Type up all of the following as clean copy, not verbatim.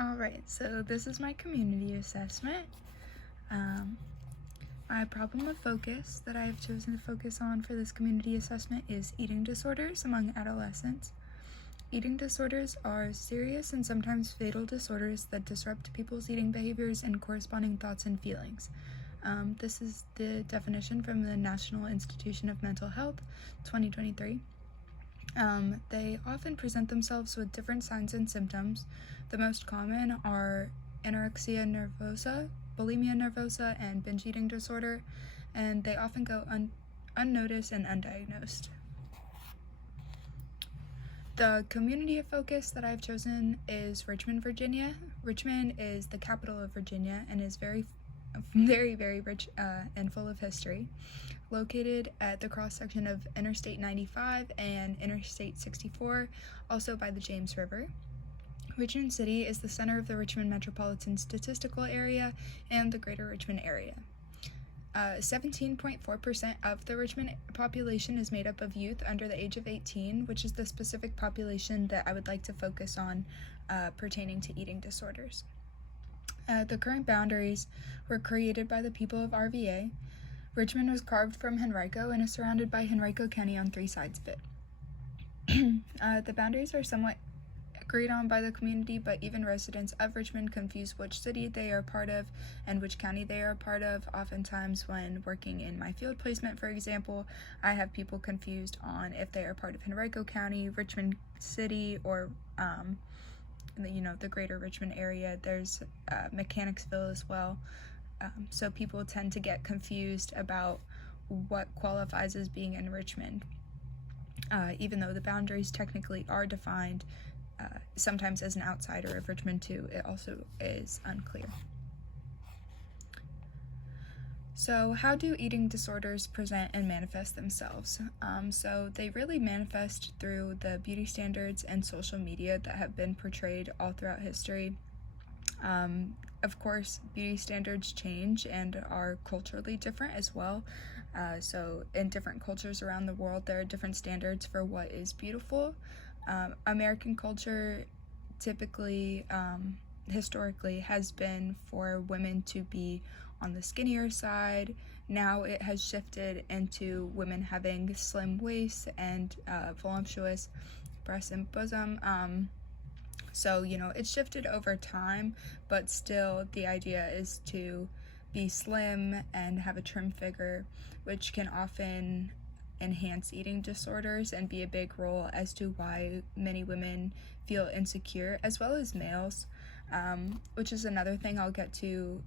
Alright, so this is my community assessment. My problem of focus that I have chosen to focus on for this community assessment is eating disorders among adolescents. Eating disorders are serious and sometimes fatal disorders that disrupt people's eating behaviors and corresponding thoughts and feelings. This is the definition from the National Institution of Mental Health, 2023. They often present themselves with different signs and symptoms. The most common are anorexia nervosa, bulimia nervosa, and binge eating disorder, and they often go unnoticed and undiagnosed. The community of focus that I've chosen is Richmond, Virginia. Richmond is the capital of Virginia and is very rich and full of history. Located at the cross-section of Interstate 95 and Interstate 64, also by the James River. Richmond City is the center of the Richmond Metropolitan Statistical Area and the Greater Richmond Area. 17.4% of the Richmond population is made up of youth under the age of 18, which is the specific population that I would like to focus on pertaining to eating disorders. The current boundaries were created by the people of RVA. Richmond was carved from Henrico and is surrounded by Henrico County on 3 sides of it. The boundaries are somewhat agreed on by the community, but even residents of Richmond confuse which city they are part of and which county they are part of. Oftentimes when working in my field placement, for example, I have people confused on if they are part of Henrico County, Richmond City, or the greater Richmond area. There's Mechanicsville as well. So people tend to get confused about what qualifies as being in Richmond. Even though the boundaries technically are defined, sometimes as an outsider of Richmond too, it also is unclear. So how do eating disorders present and manifest themselves? So they really manifest through the beauty standards and social media that have been portrayed all throughout history. Of course, beauty standards change and are culturally different as well. So in different cultures around the world, there are different standards for what is beautiful. American culture typically, historically, has been for women to be on the skinnier side. Now it has shifted into women having slim waists and voluptuous breasts and bosom. So, it's shifted over time, but still the idea is to be slim and have a trim figure, which can often enhance eating disorders and be a big role as to why many women feel insecure, as well as males, which is another thing I'll get to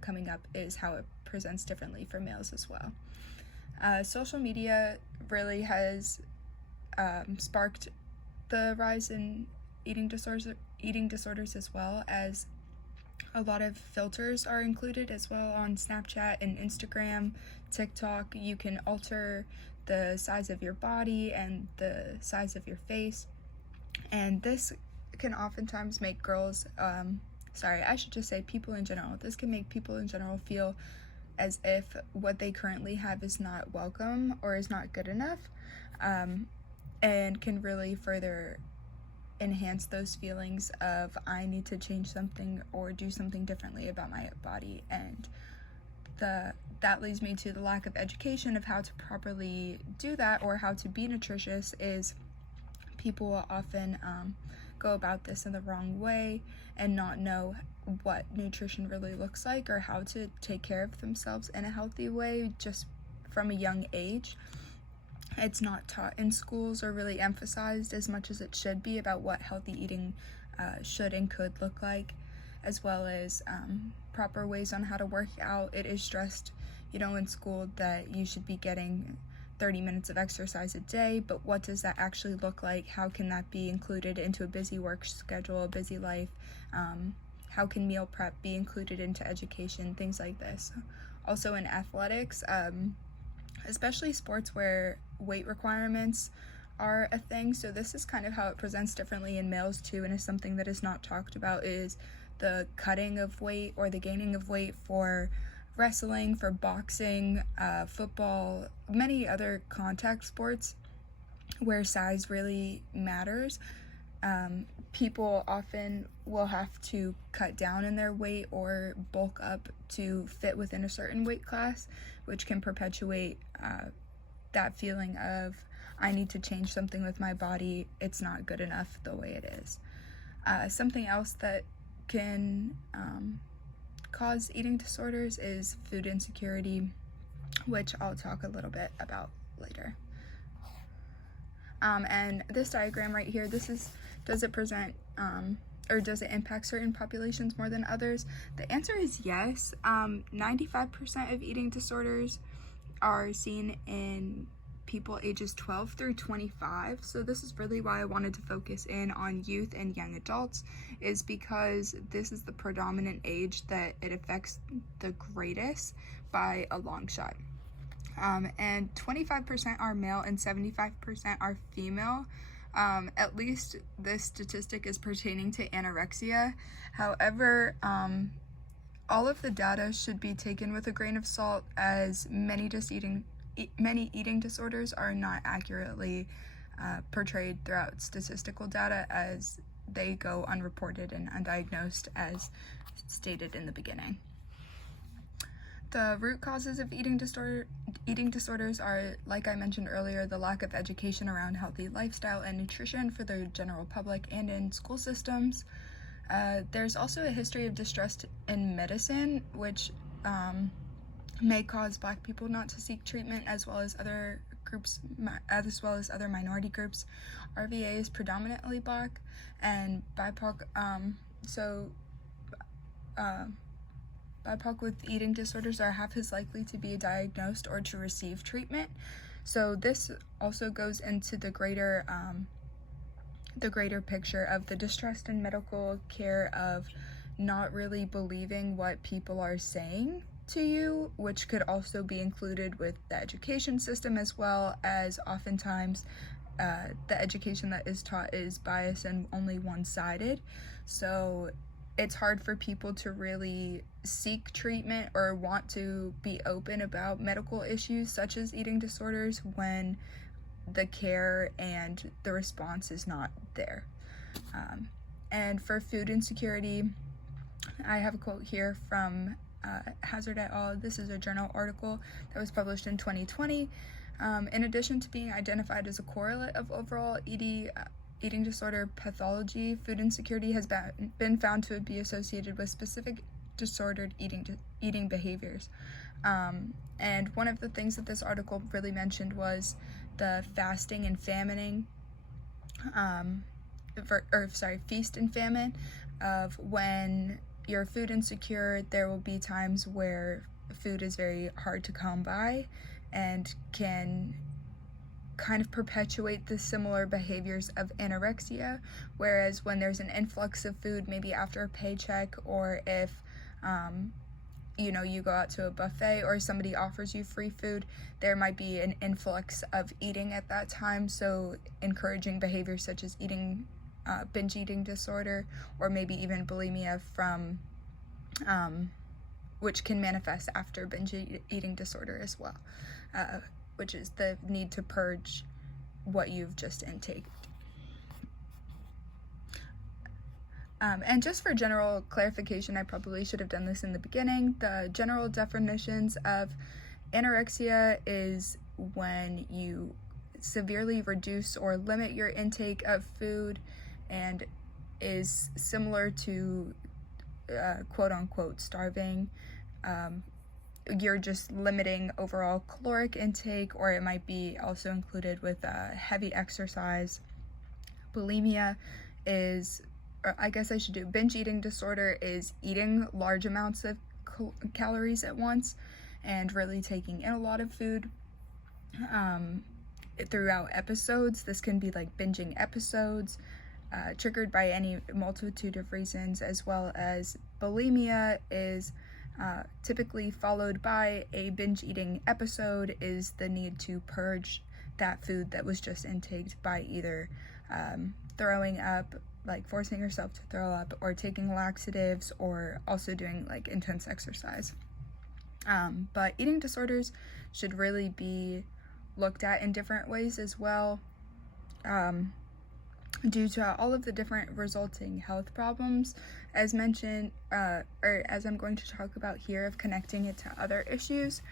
coming up, is how it presents differently for males as well. Social media really has sparked the rise in eating disorders as well, as a lot of filters are included as well on Snapchat and Instagram, TikTok. You can alter the size of your body and the size of your face, and this can oftentimes make girls, I should just say people in general, this can make people in general feel as if what they currently have is not welcome or is not good enough, and can really further enhance those feelings of I need to change something or do something differently about my body. And that leads me to the lack of education of how to properly do that, or how to be nutritious. Is people often go about this in the wrong way and not know what nutrition really looks like, or how to take care of themselves in a healthy way just from a young age. It's not taught in schools or really emphasized as much as it should be about what healthy eating should and could look like, as well as proper ways on how to work out. It is stressed, in school that you should be getting 30 minutes of exercise a day, but what does that actually look like? How can that be included into a busy work schedule, a busy life? How can meal prep be included into education? Things like this. Also in athletics, especially sports where weight requirements are a thing. So this is kind of how it presents differently in males too, and is something that is not talked about, is the cutting of weight or the gaining of weight for wrestling, for boxing, football, many other contact sports where size really matters. people often will have to cut down in their weight or bulk up to fit within a certain weight class, which can perpetuate that feeling of, I need to change something with my body, it's not good enough the way it is. Something else that can cause eating disorders is food insecurity, which I'll talk a little bit about later. And this diagram right here, does it present or does it impact certain populations more than others? The answer is yes. 95% of eating disorders are seen in people ages 12 through 25. So this is really why I wanted to focus in on youth and young adults, is because this is the predominant age that it affects the greatest by a long shot. And 25% are male and 75% are female. At least this statistic is pertaining to anorexia. However, all of the data should be taken with a grain of salt, as many eating disorders are not accurately portrayed throughout statistical data, as they go unreported and undiagnosed, as stated in the beginning. The root causes of eating disorders are, like I mentioned earlier, the lack of education around healthy lifestyle and nutrition for the general public and in school systems. There's also a history of distrust in medicine, which may cause Black people not to seek treatment, as well as other groups, as well as other minority groups. RVA is predominantly Black, and BIPOC, BIPOC with eating disorders are half as likely to be diagnosed or to receive treatment. So this also goes into the greater picture of the distrust in medical care, of not really believing what people are saying to you, which could also be included with the education system, as well as oftentimes the education that is taught is biased and only one-sided. So it's hard for people to really seek treatment or want to be open about medical issues such as eating disorders when the care and the response is not there. And for food insecurity, I have a quote here from Hazard et al. This is a journal article that was published in 2020. In addition to being identified as a correlate of overall eating disorder pathology, food insecurity has been found to be associated with specific disordered eating behaviors. And one of the things that this article really mentioned was the fasting and famining, feast and famine, of when you're food insecure, there will be times where food is very hard to come by and can kind of perpetuate the similar behaviors of anorexia, whereas when there's an influx of food, maybe after a paycheck, or if you go out to a buffet or somebody offers you free food, there might be an influx of eating at that time, so encouraging behaviors such as binge eating disorder, or maybe even bulimia from which can manifest after binge eating disorder as well, which is the need to purge what you've just intaked. And just for general clarification, I probably should have done this in the beginning. The general definitions of anorexia is when you severely reduce or limit your intake of food, and is similar to quote-unquote starving. You're just limiting overall caloric intake, or it might be also included with heavy exercise. Bulimia is, or I guess I should do, binge eating disorder is eating large amounts of calories at once and really taking in a lot of food throughout episodes. This can be like binging episodes, triggered by any multitude of reasons, as well as bulimia is typically followed by a binge eating episode, is the need to purge that food that was just intaked by either throwing up, like forcing yourself to throw up, or taking laxatives, or also doing like intense exercise. But eating disorders should really be looked at in different ways as well. due to all of the different resulting health problems, as mentioned, or as I'm going to talk about here, of connecting it to other issues.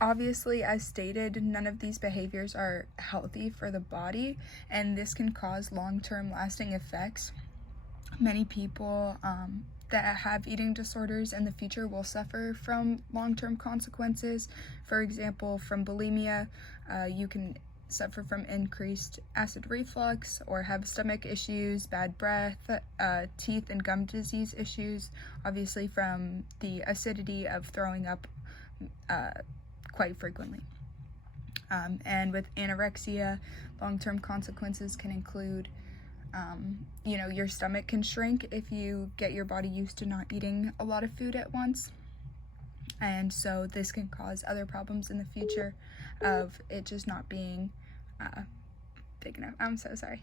Obviously, as stated, none of these behaviors are healthy for the body, and this can cause long-term lasting effects. Many people that have eating disorders in the future will suffer from long-term consequences. For example, from bulimia, you can suffer from increased acid reflux or have stomach issues, bad breath, teeth and gum disease issues, obviously from the acidity of throwing up quite frequently. And with anorexia, long-term consequences can include your stomach can shrink if you get your body used to not eating a lot of food at once. And so this can cause other problems in the future of it just not being big enough. I'm so sorry.